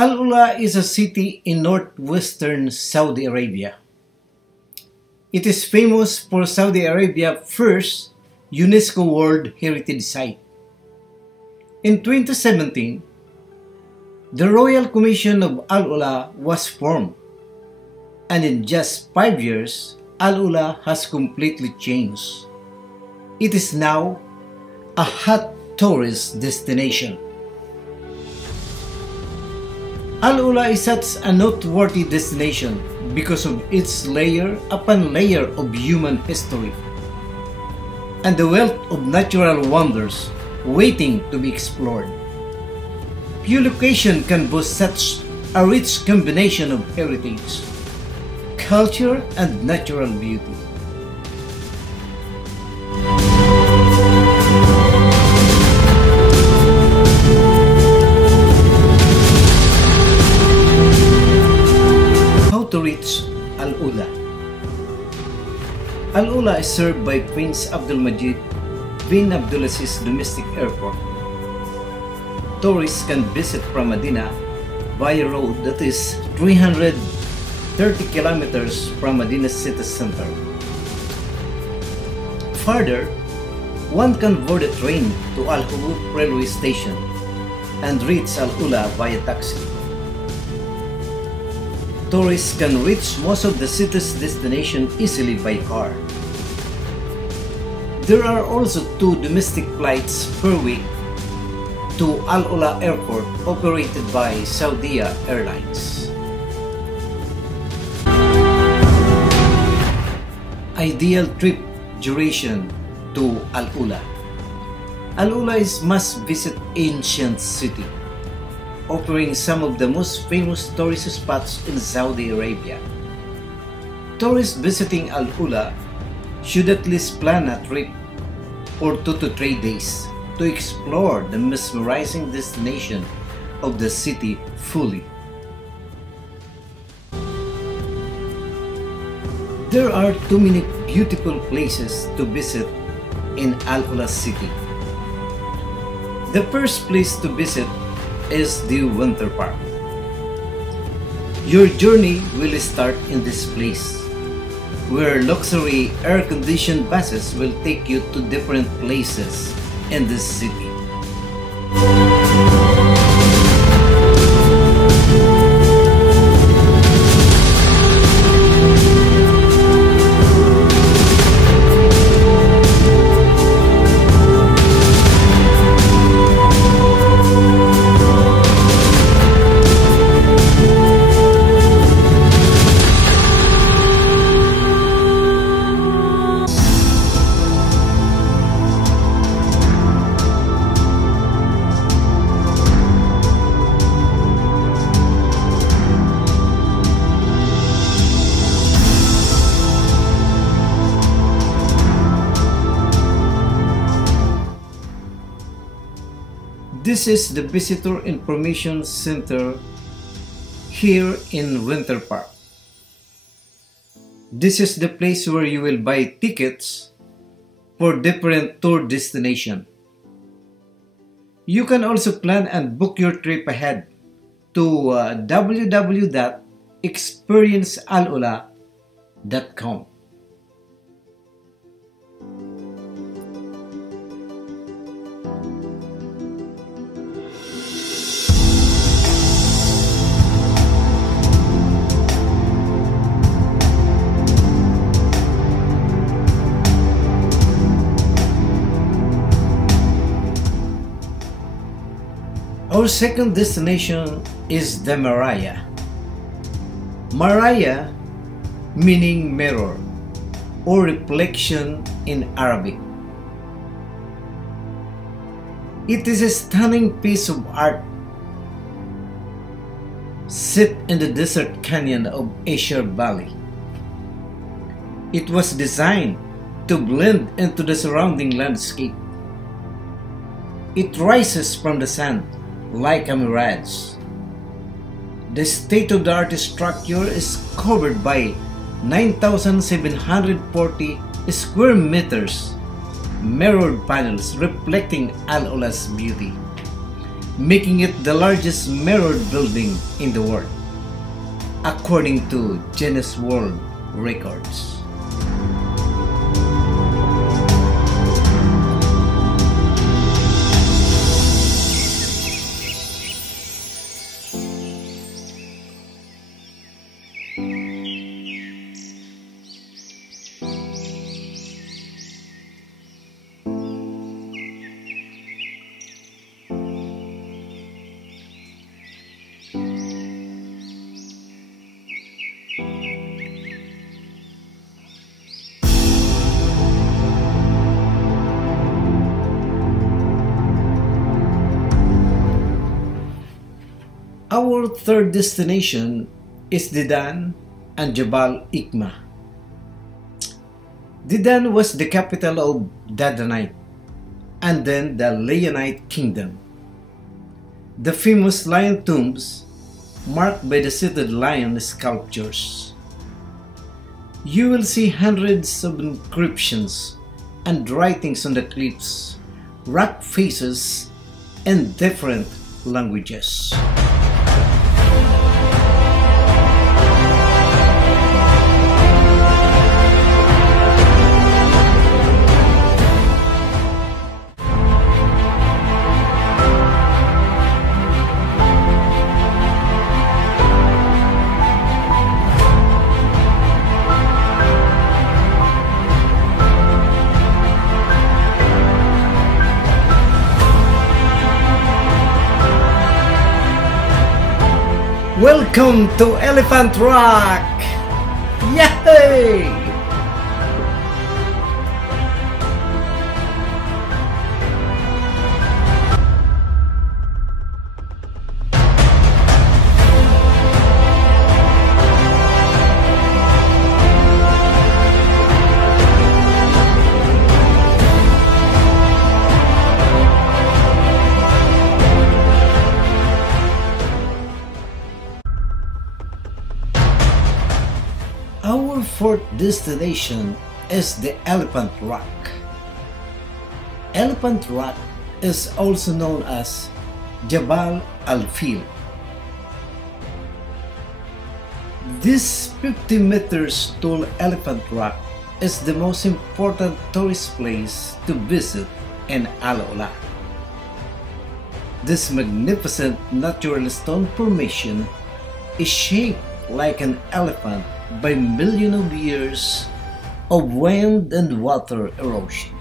Al-Ula is a city in northwestern Saudi Arabia. It is famous for Saudi Arabia's first UNESCO World Heritage Site. In 2017, the Royal Commission of Al-Ula was formed, and in just 5 years, Al-Ula has completely changed. It is now a hot tourist destination. Al-Ula is such a noteworthy destination because of its layer upon layer of human history and the wealth of natural wonders waiting to be explored. Few locations can boast such a rich combination of heritage, culture, and natural beauty. How to reach Al-Ula? Al-Ula is served by Prince Abdulmajid bin Abdulaziz Domestic Airport. Tourists can visit from Medina by a road that is 330 kilometers from Medina's city center. Further, one can board a train to Al Hubub railway station and reach Al-Ula via taxi. Tourists can reach most of the city's destination easily by car. There are also 2 domestic flights per week to Al-Ula Airport operated by Saudi Airlines. Ideal trip duration to Al-Ula. Al-Ula is must-visit ancient city, offering some of the most famous tourist spots in Saudi Arabia. Tourists visiting Al-Ula should at least plan a trip for 2 to 3 days to explore the mesmerizing destination of the city fully. There are too many beautiful places to visit in Al-Ula city. The first place to visit is the Winter Park. Your journey will start in this place, where luxury air-conditioned buses will take you to different places in this city. This is the Visitor Information Center here in Winter Park. This is the place where you will buy tickets for different tour destinations. You can also plan and book your trip ahead to www.experiencealula.com. Our second destination is the Maraya. Maraya meaning mirror or reflection in Arabic. It is a stunning piece of art set in the desert canyon of Asher Valley. It was designed to blend into the surrounding landscape. It rises from the sand like a mirage. The state-of-the-art structure is covered by 9,740 square meters mirrored panels reflecting Al-Ula's beauty. making it the largest mirrored building in the world, according to Guinness World Records. Our third destination is Dedan and Jebel Ikma. Dedan was the capital of Dadanite and then the Leonite kingdom. The famous lion tombs marked by the seated lion sculptures. You will see hundreds of inscriptions and writings on the cliffs, rock faces, and different languages. Welcome to Elephant Rock! Yay! Our fourth destination is the Elephant Rock. Elephant Rock is also known as Jebel al-Fil. This 50 meters tall Elephant Rock is the most important tourist place to visit in Al-Ula. This magnificent natural stone formation is shaped like an elephant by millions of years of wind and water erosion.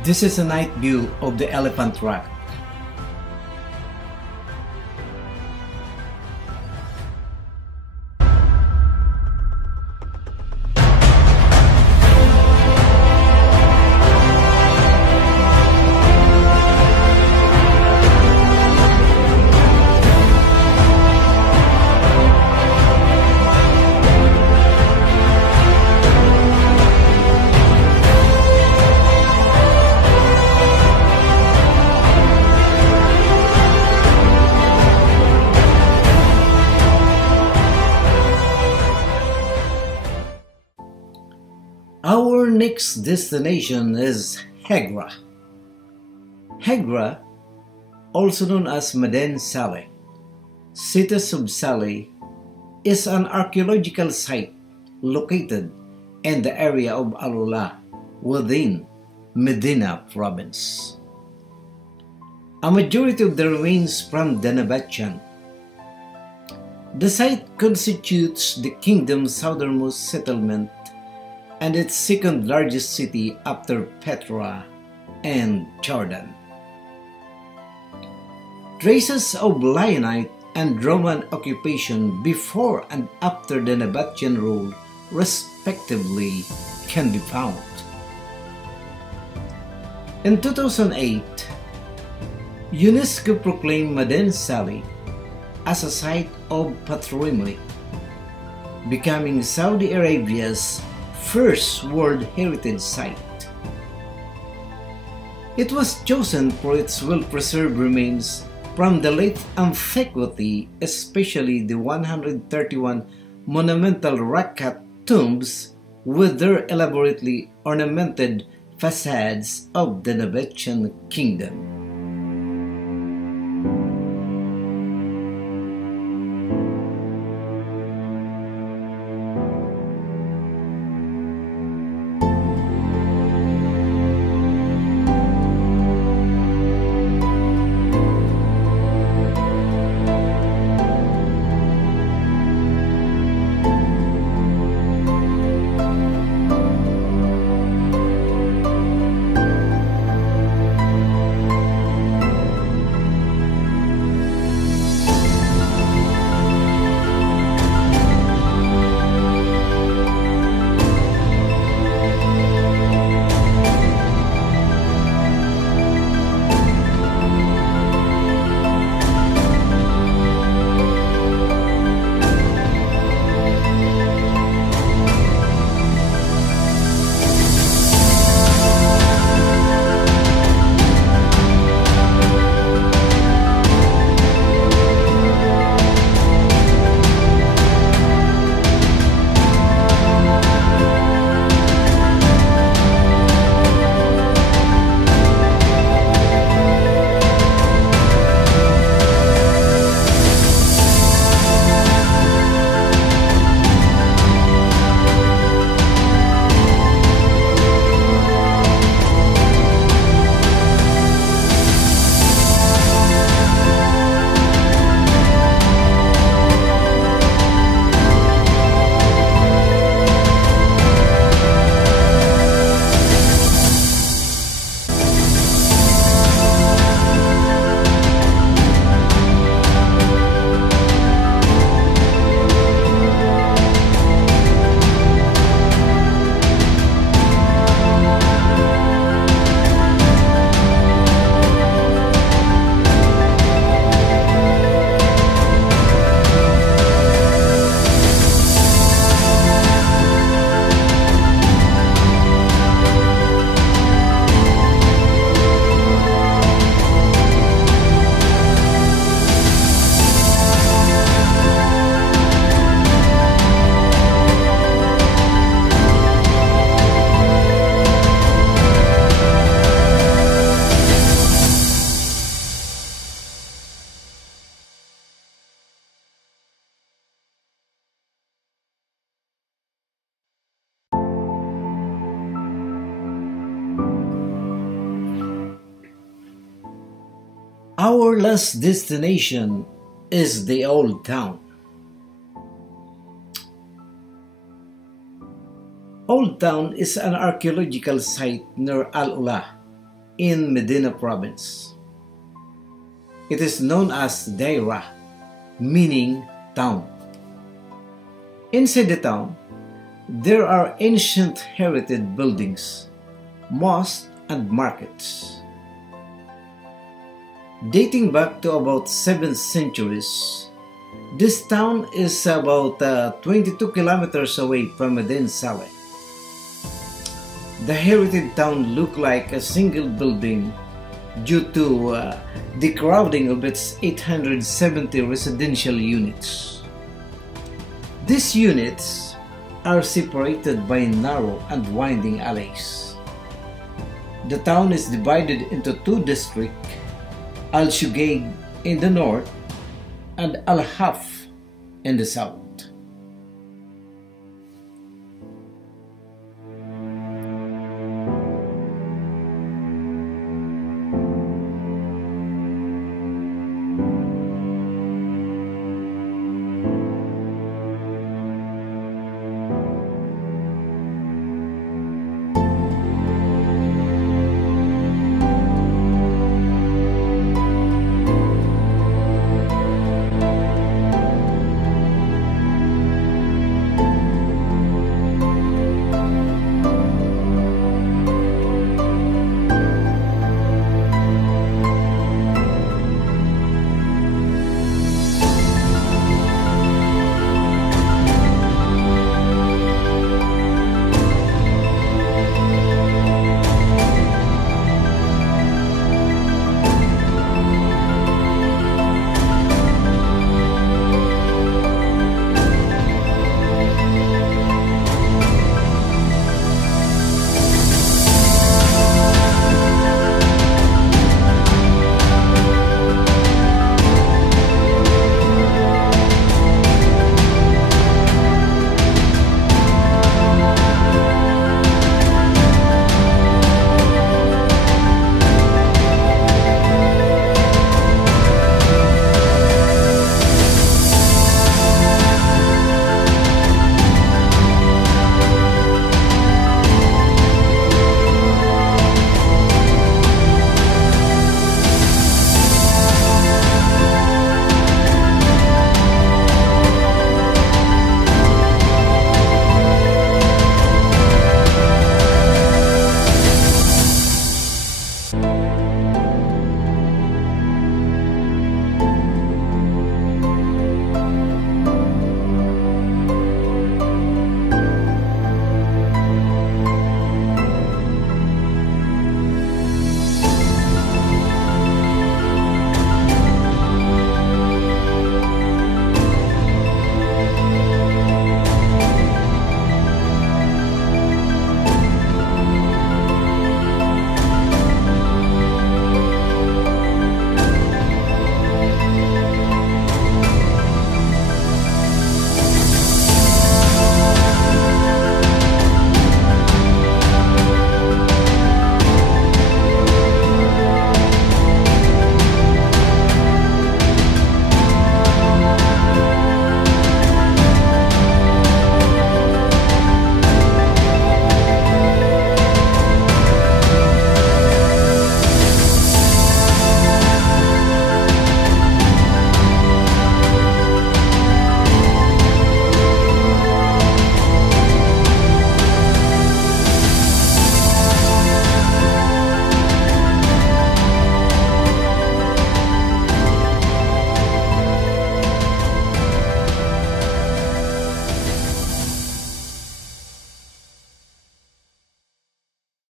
This is a night view of the Elephant Rock. Our next destination is Hegra. Hegra, also known as Meden Saleh, Cities of Saleh, is an archaeological site located in the area of Al-Ula within Medina province. A majority of the remains from the Nabatean. The site constitutes the kingdom's southernmost settlement and its second largest city after Petra and Jordan. Traces of Lionite and Roman occupation before and after the Nabatean rule, respectively, can be found. In 2008, UNESCO proclaimed Meden Saleh as a site of patrimony, becoming Saudi Arabia's first World Heritage Site. It was chosen for its well-preserved remains from the late antiquity, especially the 131 monumental rock-cut tombs with their elaborately ornamented facades of the Nabatean kingdom. Our last destination is the Old Town. Old Town is an archaeological site near Al-Ula, in Medina province. It is known as Daira, meaning town. Inside the town, there are ancient heritage buildings, mosques, and markets. Dating back to about 7th centuries, this town is about 22 kilometers away from Medina Saleh. The heritage town looked like a single building due to the crowding of its 870 residential units. These units are separated by narrow and winding alleys. The town is divided into two districts, Al-Shugaig in the north and Al-Haf in the south.